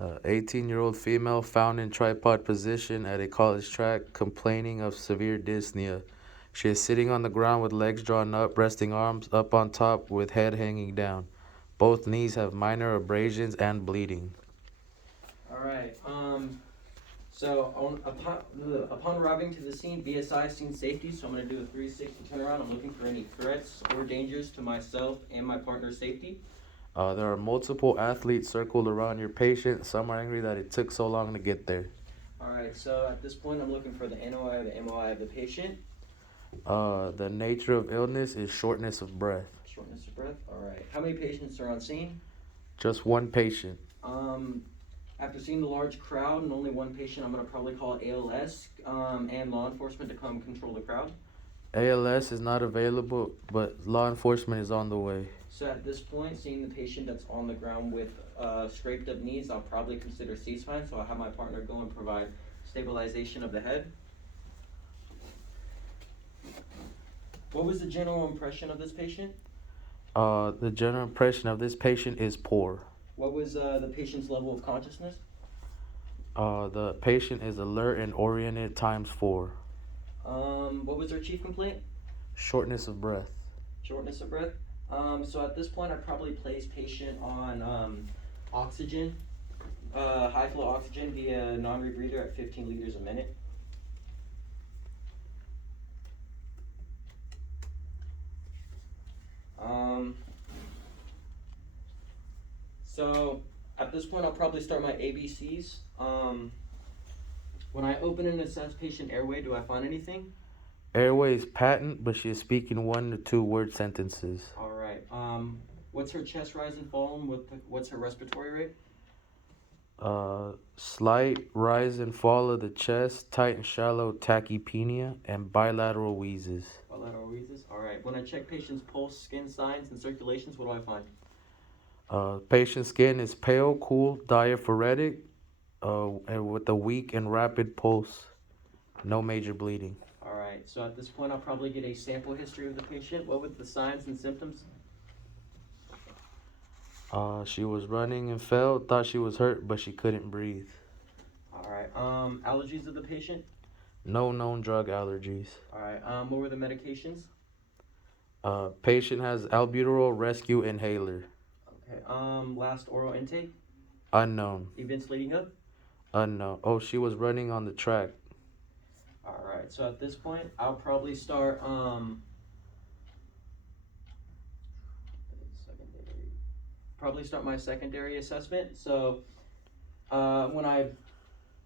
18-year-old female found in tripod position at a college track complaining of severe dyspnea. She is sitting on the ground with legs drawn up, resting arms up on top with head hanging down. Both knees have minor abrasions and bleeding. All right. Upon arriving to the scene, BSI scene safety. So I'm going to do a 360 turnaround. I'm looking for any threats or dangers to myself and my partner's safety. There are multiple athletes circled around your patient. Some are angry that it took so long to get there. All right. So at this point, I'm looking for the NOI or the MOI of the patient. The nature of illness is shortness of breath. Shortness of breath. All right. How many patients are on scene? Just one patient. After seeing the large crowd and only one patient, I'm going to probably call ALS and law enforcement to come control the crowd. ALS is not available, but law enforcement is on the way. So at this point, seeing the patient that's on the ground with scraped up knees, I'll probably consider C-spine. So I'll have my partner go and provide stabilization of the head. What was the general impression of this patient? The general impression of this patient is poor. What was the patient's level of consciousness? The patient is alert and oriented ×4. What was their chief complaint? Shortness of breath. Shortness of breath. So at this point, I'd probably place patient on oxygen, high flow oxygen via non-rebreather at 15 liters a minute. So at this point, I'll probably start my ABCs. When I open and assess patient airway, do I find anything? Airway is patent, but she is speaking 1 to 2 word sentences. All right. What's her chest rise and fall, and what's her respiratory rate? Slight rise and fall of the chest, tight and shallow tachypnea, and bilateral wheezes. Bilateral wheezes. All right. When I check patient's pulse, skin signs, and circulations, what do I find? Patient's skin is pale, cool, diaphoretic, and with a weak and rapid pulse. No major bleeding. All right. So at this point, I'll probably get a sample history of the patient. What were the signs and symptoms? She was running and fell, thought she was hurt, but she couldn't breathe. All right. Allergies of the patient? No known drug allergies. All right. What were the medications? Patient has albuterol rescue inhaler. Okay. Last oral intake? Unknown. Events leading up? Unknown. Oh, she was running on the track. All right. So at this point, I'll probably start my secondary assessment. So when I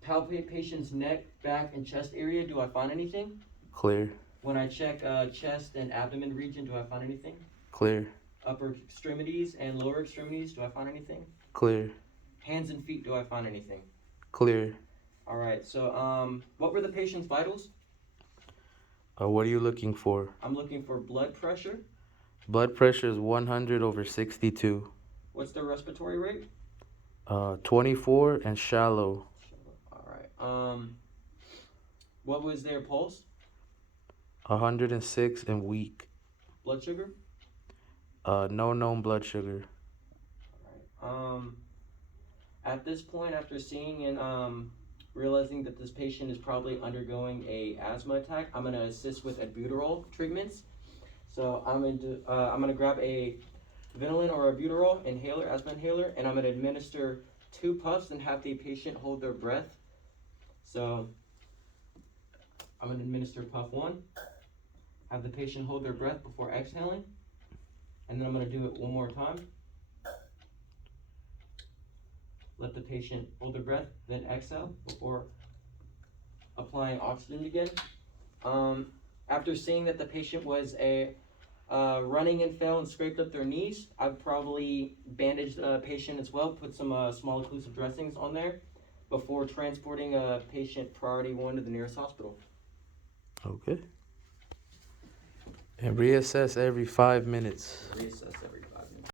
palpate patient's neck, back, and chest area, do I find anything? Clear. When I check chest and abdomen region, do I find anything? Clear. Upper extremities and lower extremities, do I find anything? Clear. Hands and feet, do I find anything? Clear. All right. So what were the patient's vitals? What are you looking for? I'm looking for blood pressure. Blood pressure is 100/62. What's their respiratory rate? 24 and shallow. All right. What was their pulse? 106 and weak. Blood sugar? No known blood sugar. All right. At this point, after seeing and realizing that this patient is probably undergoing a asthma attack, I'm gonna assist with albuterol treatments. So I'm gonna grab a Ventolin or albuterol inhaler, asthma inhaler, and I'm gonna administer 2 puffs and have the patient hold their breath. So I'm gonna administer puff 1, have the patient hold their breath before exhaling, and then I'm gonna do it 1 more time. Let the patient hold their breath, then exhale before applying oxygen again. After seeing that the patient was running and fell and scraped up their knees, I've probably bandaged the patient as well, put some small occlusive dressings on there before transporting a patient priority 1 to the nearest hospital. Okay. And reassess every 5 minutes. Reassess every